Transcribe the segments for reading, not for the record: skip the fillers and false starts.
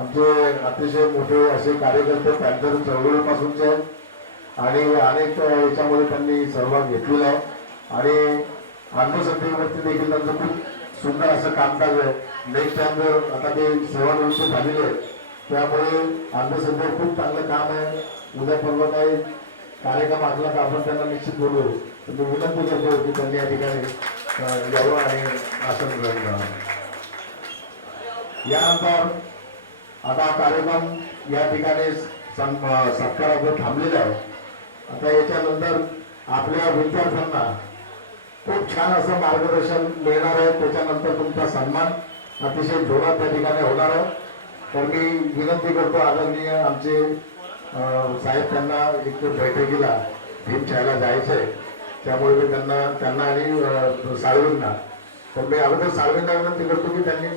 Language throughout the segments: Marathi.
आमचे अतिशय मोठे असे कार्यकर्ते पॅन्थर चळवळीपासूनचे आहेत आणि अनेक याच्यामध्ये त्यांनी सहभाग घेतलेला आहे आणि अंधश्रद्धेवरती देखील त्यांचं खूप सुंदर असं कामकाज आहे. नेक्स्ट टाइम जर आता ते सेवानिवृत्त झालेले आहेत त्यामुळे अंधश्रद्धेवर खूप चांगलं काम आहे. उद्या परवा काही कार्यक्रम असला तर आपण त्यांना निश्चित बोलू. तर मी विनंती करतो की त्यांनी या ठिकाणी यावं आणि आसन ग्रहण करावं. यानंतर आता कार्यक्रम या ठिकाणी सत्कारार्थ थांबलेला आहे. आता याच्यानंतर आपल्या विद्यार्थ्यांना खूप छान असं मार्गदर्शन मिळणार आहे. त्याच्यानंतर तुमचा सन्मान अतिशय जोरात त्या ठिकाणी होणार आहे. तर मी विनंती करतो आदरणीय आमचे साहेब त्यांना एक बैठकीला भीमछायाला जायचं आहे त्यामुळे मी त्यांना आणि साळवींना तर मी अगोदर साळवींना विनंती करतो की त्यांनी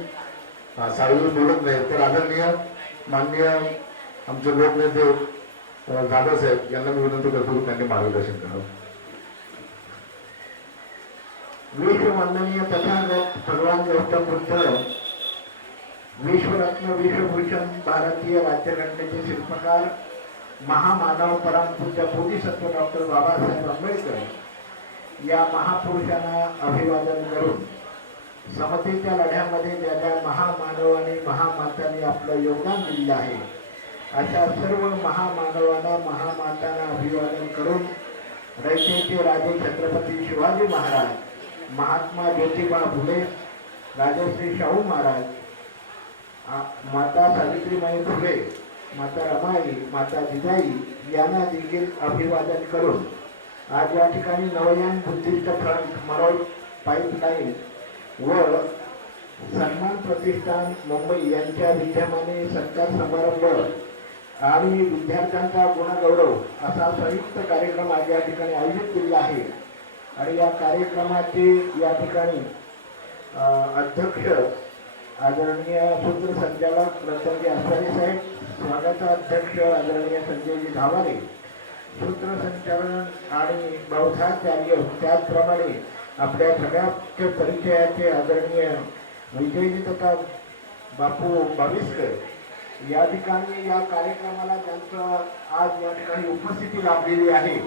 साळवी बोलत नाही तर आदरणीय माननीय आमचे लोकनेते जाधव साहेब यांना मी विनंती करतो की त्यांनी मार्गदर्शन करावं. विश्ववंदनीय तथागत भगवान गौतम बुद्ध विश्वरत्न विश्वभूषण भारतीय राज्यघटनेचे शिल्पकार महामानव परमपूज्य बोधिसत्व डॉक्टर बाबासाहेब आंबेडकर या महापुरुषांना अभिवादन करून समतेच्या लढ्यामध्ये ज्या ज्या महामानव आणि महामातांनी आपलं योगदान दिलेलं आहे अशा सर्व महामानवांना महामातांना अभिवादन करून रयतेचे राजे छत्रपती शिवाजी महाराज, महात्मा ज्योतिबा फुले, राजश्री शाहू महाराज, माता सावित्रीबाई फुले, माता रमाई, माता जिजाई यांना देखील अभिवादन करून आज या ठिकाणी नवयान बुद्धिस्ट फ्रंट मरोड पाईपलाईन व सन्मान प्रतिष्ठान मुंबई यांच्या विद्यमाने सत्कार समारंभ आणि विद्यार्थ्यांचा गुणगौरव असा संयुक्त कार्यक्रम आज या ठिकाणी आयोजित केलेला आहे. आणि या कार्यक्रमाचे या ठिकाणी अध्यक्ष आदरणीय सूत्रसंचालक रतनजी आचार्य साहेब, स्वागताध्यक्ष आदरणीय संजयजी धावारे, सूत्रसंचालन आणि बौद्धाचार्य, त्याचप्रमाणे आपल्या सगळ्या परिचयाचे आदरणीय विजयजी तथा बापू बाविस्कर या ठिकाणी या कार्यक्रमाला त्यांचं आज या ठिकाणी उपस्थिती लाभलेली आहे.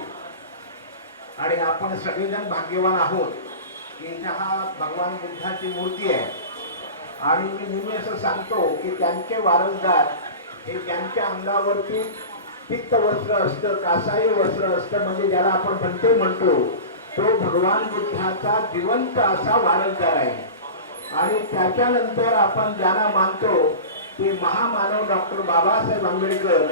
आणि आपण सगळेजण भाग्यवान आहोत की हा भगवान बुद्धाची मूर्ती आहे. आणि मी नेहमी असं सांगतो की त्यांचे वारसदार हे त्यांच्या अंगावरती पित्त वस्त्र असतं, कासाई वस्त्र असतं, म्हणजे ज्याला आपण बनते म्हणतो तो भगवान बुद्धाचा जिवंत असा वारसदार आहे. आणि त्याच्यानंतर आपण ज्यांना मानतो ते महामानव डॉक्टर बाबासाहेब आंबेडकर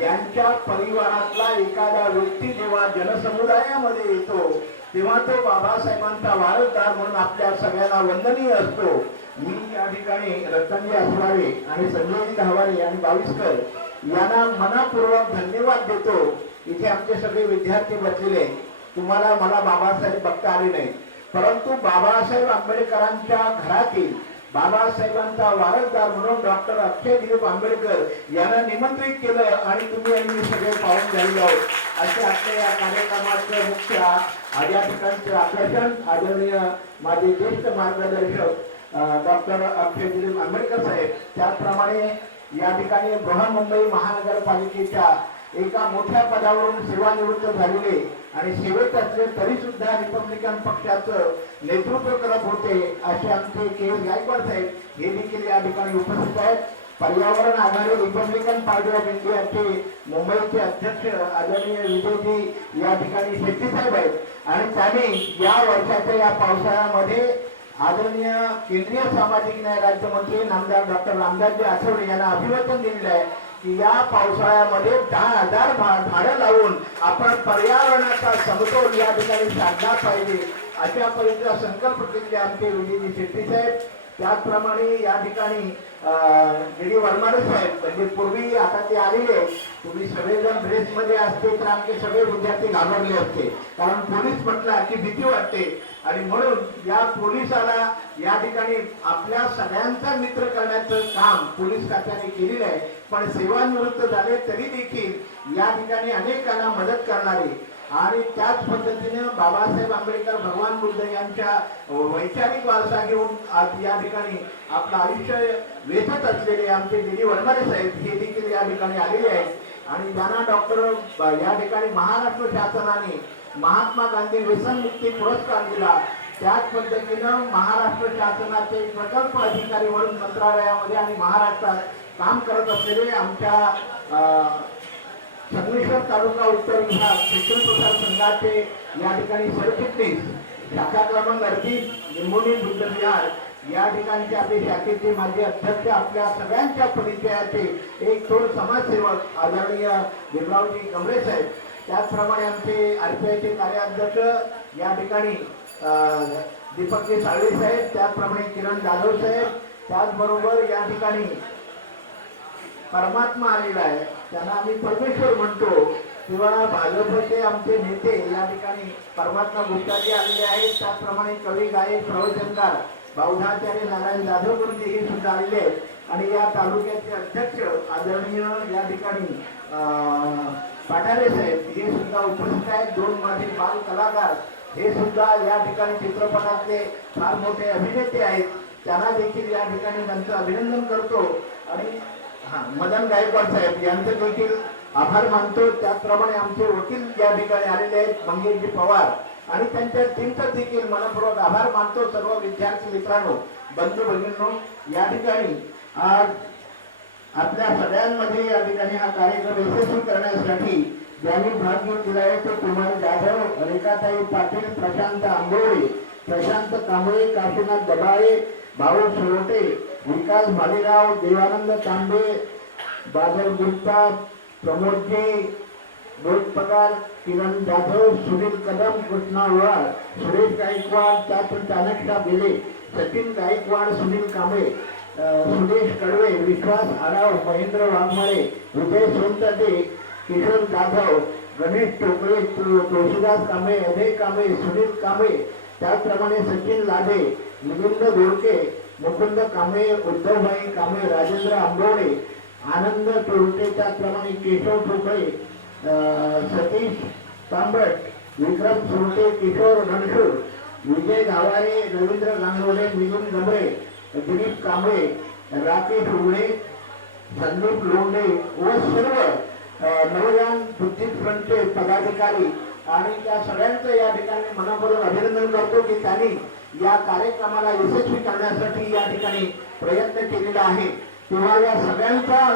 यांच्या परिवारातला एखादा व्यक्ती जेव्हा जनसमुदायामध्ये येतो तेव्हा तो बाबासाहेबांचा वारसदार म्हणून आपल्या सगळ्यांना वंदनीय असतो. मी या ठिकाणी रतनजी आसवारे आणि संजयजी धावारे आणि बाविस्कर यांना मनापूर्वक धन्यवाद देतो. इथे आमचे सगळे विद्यार्थी बसलेले, तुम्हाला मला बाबासाहेब बघता आले नाही, परंतु बाबासाहेब आंबेडकरांच्या घरातील बाबासाहेबांचा वारसदार म्हणून डॉक्टर अक्षय दिलीप आंबेडकर यांना निमंत्रित केलं आणि तुम्ही आणि मी सगळे पाहून झालेलो आहोत. असे आपल्या या कार्यक्रमाचं मुख्य या ठिकाणचे आकर्षण आदरणीय माझे ज्येष्ठ मार्गदर्शक डॉक्टर अक्षय दिलीप आंबेडकर साहेब, त्याचप्रमाणे या ठिकाणी बृहन्मुंबई महानगरपालिकेच्या एका मोठ्या पदावरून सेवानिवृत्त झालेले आणि सेवेत असले तरी सुद्धा रिपब्लिकन पक्षाचं नेतृत्व करत होते असे आमचे के गायकवाड साहेब हे देखील या ठिकाणी उपस्थित आहेत. पर्यावरण आघाडी रिपब्लिकन पार्टी ऑफ इंडियाचे मुंबईचे अध्यक्ष आदरणीय विजयजी या ठिकाणी शेट्टी साहेब आहेत आणि त्यांनी या वर्षाच्या या पावसाळ्यामध्ये आदरणीय केंद्रीय सामाजिक न्याय राज्यमंत्री नामदार डॉक्टर रामदासजी आठवले यांना अभिवादन दिलेलं आहे की या पावसाळ्यामध्ये 10,000 झाडं लावून आपण पर्यावरणाचा समतोल या ठिकाणी साधला पाहिजे अशा परीचा संकल्प केलेले आमचे विजयजी शेट्टी साहेब. त्याचप्रमाणे या ठिकाणी डी वर्मारे साहेब, म्हणजे पूर्वी आता ते आलेले, तुम्ही सगळेजण ड्रेसमध्ये असते तर आमचे सगळे विद्यार्थी घाबरले असते, कारण पोलीस म्हटलं की भीती वाटते. आणि म्हणून या पोलिसाला या ठिकाणी आपल्या सगळ्यांचा मित्र करण्याचं काम पोलीस खात्याने केलेलं आहे. पण सेवानिवृत्त झाले तरी देखील या ठिकाणी अनेकांना मदत करणारे आणि त्याच पद्धतीने बाबासाहेब आंबेडकर भगवान बुद्ध यांच्या वैचारिक वारसा घेऊन आज या ठिकाणी आपलं आयुष्य वेचत असलेले आमचे दिली वडमारे साहेब हे देखील या ठिकाणी आलेले आहेत आणि त्यांना डॉक्टर या ठिकाणी महाराष्ट्र शासनाने महात्मा गांधी व्यसन मुक्ती पुरस्कार दिला. त्याच पद्धतीनं महाराष्ट्र शासनाचे प्रकल्प अधिकारी म्हणून मंत्रालयामध्ये आणि महाराष्ट्रात काम करत असलेले आमच्या संगमेश्वर तालुका उत्तर विभाग शिक्षण प्रसार संघाचे या ठिकाणी सरचिटणीस शाखा क्रमांक 38 निंबोनी बुद्ध विहार या ठिकाणचे आपले शाखेचे माजी अध्यक्ष आपल्या सगळ्यांच्या परिचयाचे एक थोर समाजसेवक आदरणीय भीमरावजी गमरे साहेब, त्याचप्रमाणे आमचे आरपीआयचे कार्याध्यक्ष या ठिकाणी दीपकजी साळवे साहेब, त्याचप्रमाणे किरण जाधव साहेब, त्याचबरोबर या ठिकाणी परमात्मा आलेला आहे त्यांना आम्ही परमेश्वर म्हणतो किंवा भाजपचे आमचे नेते या ठिकाणी परमात्मा गुप्ताजी आलेले आहेत. त्याचप्रमाणे कवी गायक प्रवचनकार बावधाचार्य नारायण जाधव गुरुजी हे सुद्धा आलेले आहेत आणि या तालुक्याचे अध्यक्ष आदरणीय या ठिकाणी पाठारे साहेब हे सुद्धा उपस्थित आहेत. 2 माझे बाल कलाकार हे सुद्धा या ठिकाणी चित्रपटातले फार मोठे अभिनेते आहेत. त्यांना देखील या ठिकाणी त्यांचं अभिनंदन करतो आणि मदन गायकवाड साहेब यांचं देखील आभार मानतो. त्याचप्रमाणे आमचे वकील या ठिकाणी आलेले आहेत मंगेशजी पवार आणि त्यांच्या टीमचा देखील मनपूर्वक आभार मानतो. सर्व विद्यार्थी मित्रांनो, बंधू भगिनींनो, या ठिकाणी आज आपल्या सगळ्यांमध्ये या ठिकाणी हा कार्यक्रम यशस्वी करण्यासाठी ज्यांनी भाग घेतलेला आहे तो कुमार जाधव, रेखाताई पाटील, प्रशांत आंबोळे, प्रशांत कांबळे, काशीनाथ दबाळे, भाऊ सोरटे, विकास भालेराव, देवानंद तांबे, बादल गुप्ता, प्रमोदजी रोज पगार, किरण जाधव, सुनील कदम, कृष्णा वाळ, सुरेश गायकवाड, त्यातून चाणक्य बेले, सचिन गायकवाड, सुनील कांबळे, सुदेश कडवे, विश्वास आराव, महेंद्र वाघमारे, विजय सोनतडे, किशोर जाधव, गणेश टोकळे, तुळशीदास कांबळे, अजय कांबळे, सुनील कांबळे, त्याचप्रमाणे सचिन लाडे, मिलिंद गोडके, मुकुंद कांबळे, उद्धवभाई कांबळे, राजेंद्र आंबवडे, आनंद टोळके, त्याचप्रमाणे केशव ठोकळे, सतीश तांबट, विक्रम सोरटे, किशोर रणशूर, विजय गावारे, रवींद्र गांगोडे, मिलिंद गमरे, दिलीप कांबळे, राकेश उगळे, संदीप लोंढे व सर्व नवयान बुद्धिस्ट फ्रंटचे पदाधिकारी आणि त्या सगळ्यांचं या ठिकाणी मनापासून अभिनंदन करतो की त्यांनी या कार्यक्रमाला यशस्वी करण्यासाठी या ठिकाणी प्रयत्न केलेला आहे. तेव्हा या सगळ्यांचा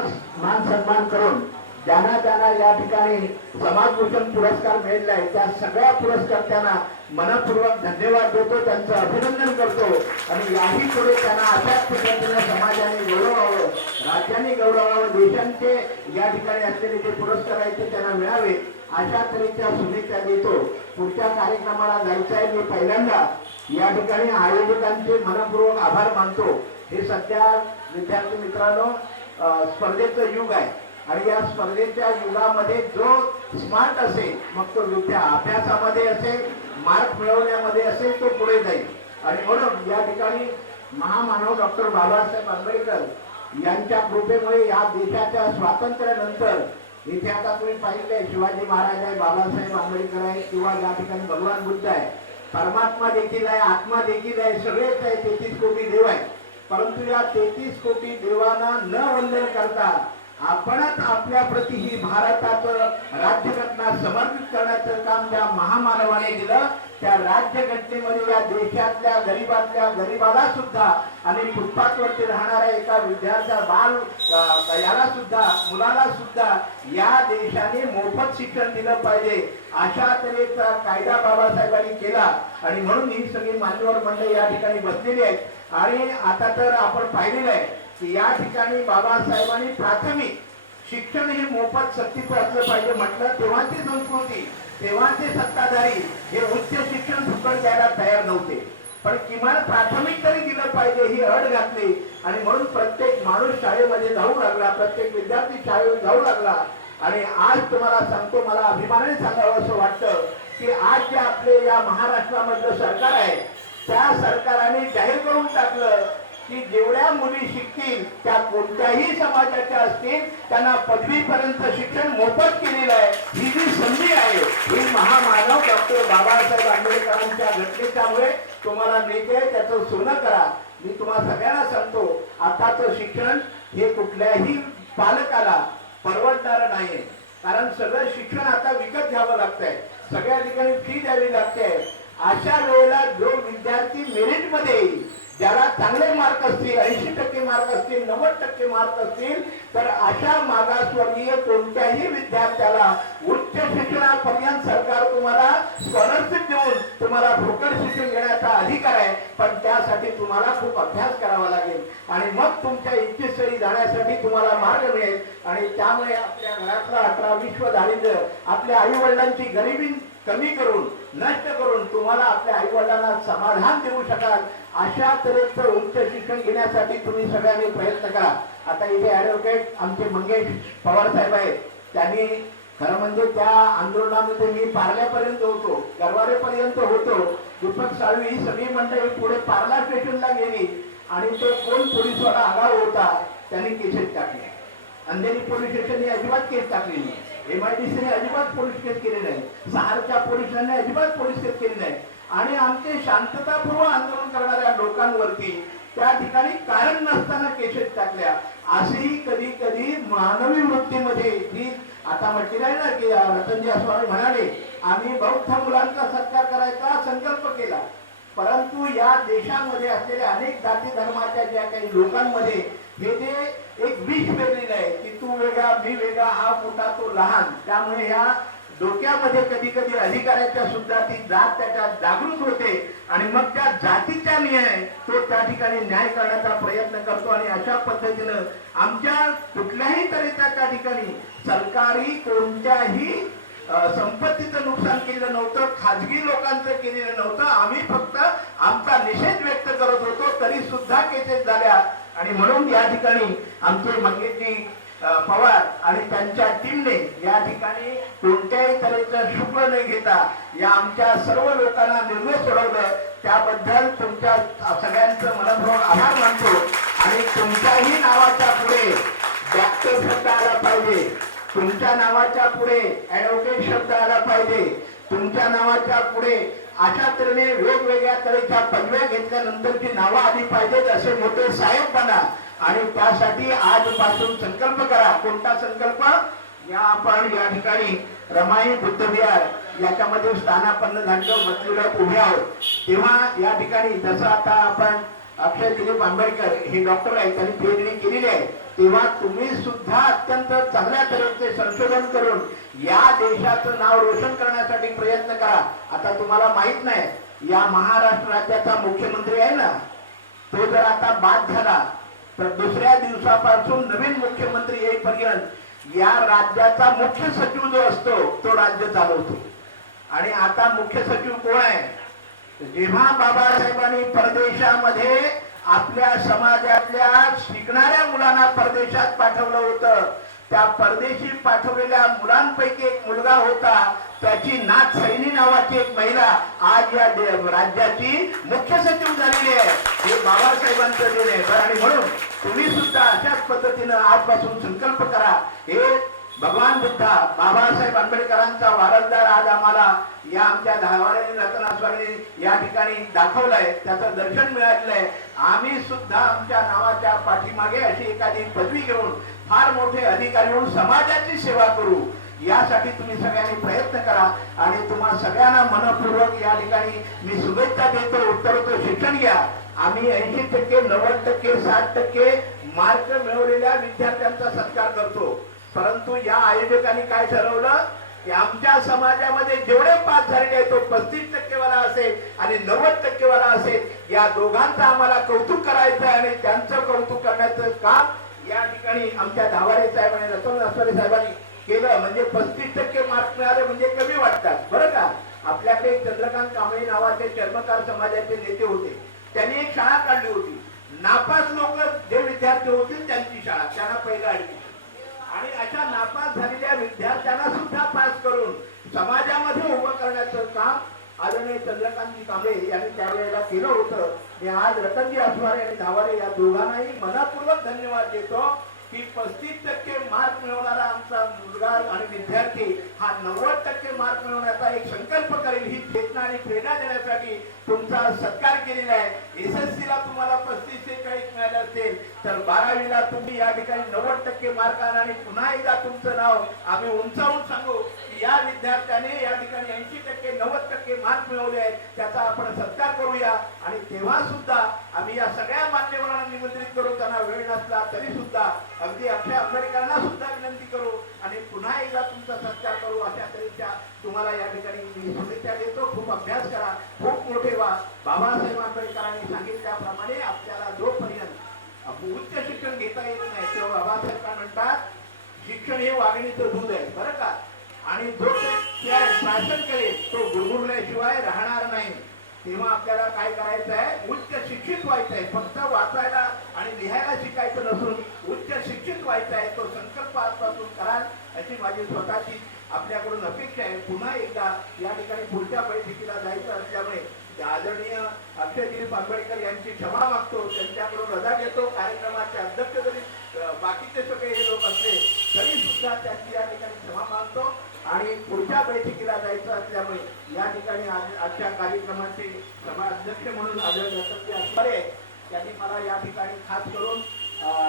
मान सन्मान करून ज्यांना या ठिकाणी समाजभूषण पुरस्कार मिळाला आहे त्या सगळ्या पुरस्कर्त्यांना मनपूर्वक धन्यवाद देतो, त्यांचं अभिनंदन करतो आणि याही पुढे त्यांना अशाच पद्धतीने समाजाने गौरवावं, राज्याने गौरवावं, देशांचे या ठिकाणी असलेले जे पुरस्कार आहेत ते त्यांना मिळावे अशा तऱ्हेच्या शुभेच्छा देतो. पुढच्या कार्यक्रमाला जायचं आहे. मी पहिल्यांदा या ठिकाणी आयोजकांचे मनपूर्वक आभार मानतो. हे सध्या विद्यार्थी मित्रांनो स्पर्धेचं युग आहे आणि या स्पर्धेच्या युगामध्ये जो स्मार्ट असेल, मग तो विद्या अभ्यासामध्ये असेल, मार्क मिळवण्यामध्ये असेल, तो पुढे जाईल. आणि म्हणून या ठिकाणी महामानव डॉक्टर बाबासाहेब आंबेडकर यांच्या कृपेमुळे या देशाच्या स्वातंत्र्यानंतर इथे आता तुम्ही पाहिलंय शिवाजी महाराज आहे, बाबासाहेब आंबेडकर आहे किंवा या ठिकाणी भगवान बुद्ध आहे, परमात्मा देखील आहे, आत्मा देखील आहे, सगळेच आहे, 33 कोटी देव आहे. परंतु या 33 कोटी देवांना न वंदन करता आपणच आपल्या प्रती ही भारताचं राज्यघटना समर्पित करण्याचं काम त्या महामानवाने दिलं. त्या राज्यघटनेमध्ये या देशातल्या गरीबाला सुद्धा आणि फुटपाथवरती राहणाऱ्या एका विद्यार्थ्या याला सुद्धा, मुलाला सुद्धा या देशाने मोफत शिक्षण दिलं पाहिजे अशा तऱ्हेचा कायदा बाबासाहेबांनी केला. आणि म्हणून ही सगळी मान्यवर मंडळी या ठिकाणी बसलेली आहेत. आणि आता तर आपण पाहिलेलं आहे की या ठिकाणी बाबासाहेबांनी प्राथमिक शिक्षण हे मोफत सक्तीचं असलं पाहिजे म्हटलं, तेव्हाची संस्कृती, तेव्हाचे सत्ताधारी हे उच्च शिक्षण फुकट द्यायला तयार नव्हते, पण किमान प्राथमिक तरी दिलं पाहिजे ही अट घातली. आणि म्हणून प्रत्येक माणूस शाळेमध्ये जाऊ लागला, प्रत्येक विद्यार्थी शाळेत जाऊ लागला. आणि आज तुम्हाला सांगतो, मला अभिमानाने सांगावं असं वाटतं की आज जे आपले या महाराष्ट्रामधलं सरकार आहे त्या सरकारने जाहीर करून टाकलं की जेवढ्या मुली शिकतील त्या कोणत्याही समाजाच्या असतील त्यांना पदवीपर्यंत शिक्षण मोफत केलेलं आहे. ही जी संधी आहे ही महामानव डॉक्टर बाबासाहेब आंबेडकरांच्या घटनेच्यामुळे तुम्हाला मिळते. त्याचं सोनं करा. मी तुम्हाला सगळ्यांना सांगतो, आताचं शिक्षण हे कुठल्याही पालकाला परवडणार नाही, कारण सगळं शिक्षण आता विकत घ्यावं लागतंय, सगळ्या ठिकाणी फी द्यावी लागते. अशा वेळेला जो विद्यार्थी मेरिट मध्ये येईल, ज्याला चांगले मार्क असतील, 80% मार्क असतील, 90% मार्क असतील, तर अशा मागासवर्गीय कोणत्याही विद्यार्थ्याला उच्च शिक्षणापर्यंत सरकार तुम्हाला स्कॉलरशिप देऊन तुम्हाला फुकट शिक्षण घेण्याचा अधिकार आहे. पण त्यासाठी तुम्हाला खूप अभ्यास करावा लागेल आणि मग तुमच्या इच्छेस्थळी जाण्यासाठी तुम्हाला मार्ग मिळेल. आणि त्यामुळे आपल्या घरातलं 18-20 दारिद्र्य, आपल्या आई वडिलांची गरिबी कमी करून, नष्ट करून तुम्हाला आपल्या आई वडिलांना समाधान देऊ शकाल अशा तऱ्हेचं उच्च शिक्षण घेण्यासाठी तुम्ही सगळ्यांनी प्रयत्न करा. आता इथे ऍडव्होकेट आमचे मंगेश पवार साहेब आहेत. त्यांनी खरं म्हणजे त्या आंदोलनामध्ये मी पार्ल्यापर्यंत होतो, गरवारेपर्यंत होतो. दीपक साळवी ही सगळी मंडळी पुढे पार्ला स्टेशनला गेली आणि तो कोण पोलीसवाला आगाव होता त्यांनी केसेस टाकले. अंधेरी पोलीस स्टेशनने अजिबात केस टाकली नाही, MIDC अजिबात पोलीस केस केली नाही, सहारच्या पोलिसांनी अजिबात पोलीस केस केली नाही. आणि आमचे शांततापूर्व आंदोलन करणाऱ्या लोकांवरती त्या ठिकाणी कारण नसताना केसेस टाकल्या. असेही कधी कधी मानवी वृत्तीमध्ये जी आता म्हटलेलं आहे ना की रतनजी अस्वामी म्हणाले, आम्ही बौद्ध मुलांचा सत्कार करायचा संकल्प केला, परंतु या देशामध्ये असलेल्या अनेक जाती धर्माच्या ज्या काही लोकांमध्ये हे जे एक विष पेरलेलं आहे की तू वेगळा मी वेगळा, हा मोठा तो लहान, त्यामुळे या डोक्यामध्ये कधी कधी अधिकाऱ्याच्या सुद्धा ती जात त्याच्या जागृत होते आणि मग त्या जातीच्या न्याय तो त्या ठिकाणी न्याय करण्याचा प्रयत्न करतो. आणि अशा पद्धतीनं आमच्या कुठल्याही तऱ्हेच्या त्या ठिकाणी सरकारी कोणत्याही संपत्तीचं नुकसान केलेलं नव्हतं, खाजगी लोकांचं केलेलं नव्हतं. आम्ही फक्त आमचा निषेध व्यक्त करत होतो, तरी सुद्धा केसेस झाल्या. आणि म्हणून या ठिकाणी आमचे मंगेशजी पवार आणि त्यांच्या टीमने या ठिकाणी कोणत्याही तऱ्हेचं शुल्क न घेता या आमच्या सर्व लोकांना निर्णय सोडवलं. त्याबद्दल तुमच्या सगळ्यांचं मनपूर्वक आभार मानतो. आणि तुमच्याही नावाच्या पुढे डॉक्टर शब्द आला पाहिजे, तुमच्या नावाच्या पुढे ऍडव्होकेट शब्द आला पाहिजे, तुमच्या नावाच्या पुढे अशा तऱ्हेने वेगवेगळ्या तऱ्हेच्या पदव्या घेतल्यानंतरची नावं आली पाहिजेत. असे मोठे साहेब बना आणि त्यासाठी आजपासून संकल्प करा. कोणता संकल्प? या आपण या ठिकाणी रमाई बुद्ध विहार याच्यामध्ये स्थानापन्न झाल्यावर बसलेलं उभे आहोत, तेव्हा या ठिकाणी जसं आता आपण अक्षय दिलीप आंबेडकर हे डॉक्टर आहेत, त्यांनी PhD केलेली आहे, तेव्हा तुम्ही सुद्धा अत्यंत चांगल्या तऱ्हेचे संशोधन करून या देशाचं नाव रोशन करण्यासाठी प्रयत्न करा. आता तुम्हाला माहित नाही, या महाराष्ट्र राज्याचा मुख्यमंत्री आहे ना, तो जर आता बाद झाला तर दुसऱ्या दिवसापासून नवीन मुख्यमंत्री येईपर्यंत या राज्याचा मुख्य सचिव जो असतो तो राज्य चालवतो. आणि आता मुख्य सचिव कोण आहे? जेव्हा बाबासाहेबांनी परदेशामध्ये आपल्या समाजातल्या शिकणाऱ्या मुलांना परदेशात पाठवलं होतं, त्या परदेशी पाठवलेल्या मुलांपैकी एक मुलगा होता, त्याची नाथ सैनी नावाची एक महिला आज या राज्याची मुख्य सचिव झालेली आहे. हे बाबासाहेबांचं दिन आहे. आणि म्हणून तुम्ही सुद्धा अशाच पद्धतीनं आजपासून संकल्प करा. हे भगवान बुद्धा बाबासाहेब आंबेडकरांचा वारसदार आज आम्हाला या आमच्या धावाड्याने रतनास्वामीने या ठिकाणी दाखवलंय, त्याचं दर्शन मिळालेलं आहे. आम्ही सुद्धा आमच्या नावाच्या पाठीमागे अशी एखादी पदवी घेऊन फार मोठे अधिकारी होऊन समाजाची सेवा करू, यासाठी तुम्ही सगळ्यांनी प्रयत्न करा. आणि तुम्हा सगळ्यांना मनपूर्वक या ठिकाणी मी शुभेच्छा देतो. उत्तरोत्तर शिक्षण घ्या. आम्ही 80%, 90%, 60% मार्क मिळवलेल्या विद्यार्थ्यांचा सत्कार करतो, परंतु या आयोजकांनी काय ठरवलं की आमच्या समाजामध्ये जेवढे पास झालेले आहेत तो 35% वाला असेल आणि 90% वाला असेल, या दोघांचं आम्हाला कौतुक करायचं आणि त्यांचं कौतुक करण्याचं काम या ठिकाणी आमच्या धावारे साहेब आणि रतन अस्वामी साहेबांनी केलं. म्हणजे 35% मार्क मिळाले म्हणजे कमी वाटतात बरं का. आपल्याकडे चंद्रकांत कांबळे नावाचे चर्मकार समाजाचे नेते होते, त्यांनी एक शाळा काढली होती. नापास लोक जे विद्यार्थी होते त्यांची शाळा, त्यांना पहिलं ऍडमिशन. आणि अशा नापास झालेल्या विद्यार्थ्यांना सुद्धा पास करून समाजामध्ये उभं करण्याचं काम आदरणीय चंद्रकांतजी कांबळे यांनी त्यावेळेला केलं होतं. मी आज रतनजी असवारे आणि धावारे या दोघांनाही मनपूर्वक धन्यवाद देतो की 35% मार्क मिळवणारा आमचा मुलगा आणि विद्यार्थी हा 90% मार्क मिळवण्याचा एक संकल्प करेल ही चेतना आणि प्रेरणा देण्यासाठी तुमचा सत्कार केलेला आहे. एसएससी ला तुम्हाला 35 ते 40 मिळाले असेल तर 12वीला तुम्ही या ठिकाणी 90% मार्क आणा आणि पुन्हा एकदा तुमचं नाव आम्ही उंचावून सांगू की या विद्यार्थ्याने या ठिकाणी 80% 90% मार्क मिळवले आहेत. त्याचा आपण सत्कार करूया आणि तेव्हा सुद्धा आम्ही या सगळ्या मान्यवरांना निमंत्रित करू. त्यांना वेळ नसला तरी सुद्धा अगदी आपल्या आंबेडकरांना सुद्धा विनंती करू आणि पुन्हा एकदा तुमचा सत्कार करू. अशा तऱ्हेच्या तुम्हाला या ठिकाणी मी शुभेच्छा देतो. खूप अभ्यास करा, खूप मोठे व्हा. बाबासाहेब आंबेडकरांनी सांगितल्याप्रमाणे आपल्याला जोपर्यंत उच्च शिक्षण घेता येत नाही तेव्हा बाबासाहेब काय म्हणतात, शिक्षण हे वाघिणीचं दूध आहे बरं का. आणि जो ते शासन करेल तो गुरगुरल्याशिवाय राहणार नाही. तेव्हा आपल्याला काय करायचं आहे, उच्च शिक्षित व्हायचं आहे. फक्त वाचायला आणि लिहायला शिकायचं नसून उच्च शिक्षित व्हायचं आहे. तो संकल्प आजपासून कराल अशी माझी स्वतःची आपल्याकडून अपेक्षा आहे. पुन्हा एकदा या ठिकाणी पुढच्या बैठकीला जायचं असल्यामुळे आदरणीय अक्षयगिरी आंबेडकर यांची क्षमा मागतो. त्यांच्याकडून रजा घेतो. कार्यक्रमाचे अध्यक्ष जरी बाकीचे सगळे हे लोक असले तरी सुद्धा त्यांची या ठिकाणी क्षमा मागतो आणि पुढच्या बैठकीला जायचं असल्यामुळे या ठिकाणी आजच्या कार्यक्रमाचे सभा अध्यक्ष म्हणून आदरणीय रतनजी असवारे त्यांनी मला या ठिकाणी खास करून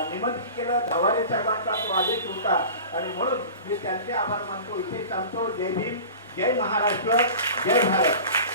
निमंत्रित केलं. धवारे साहेबांचा तो आदेश होता आणि म्हणून मी त्यांचे आभार मानतो. इथे सांगतो. जय भीम, जय महाराष्ट्र, जय भारत.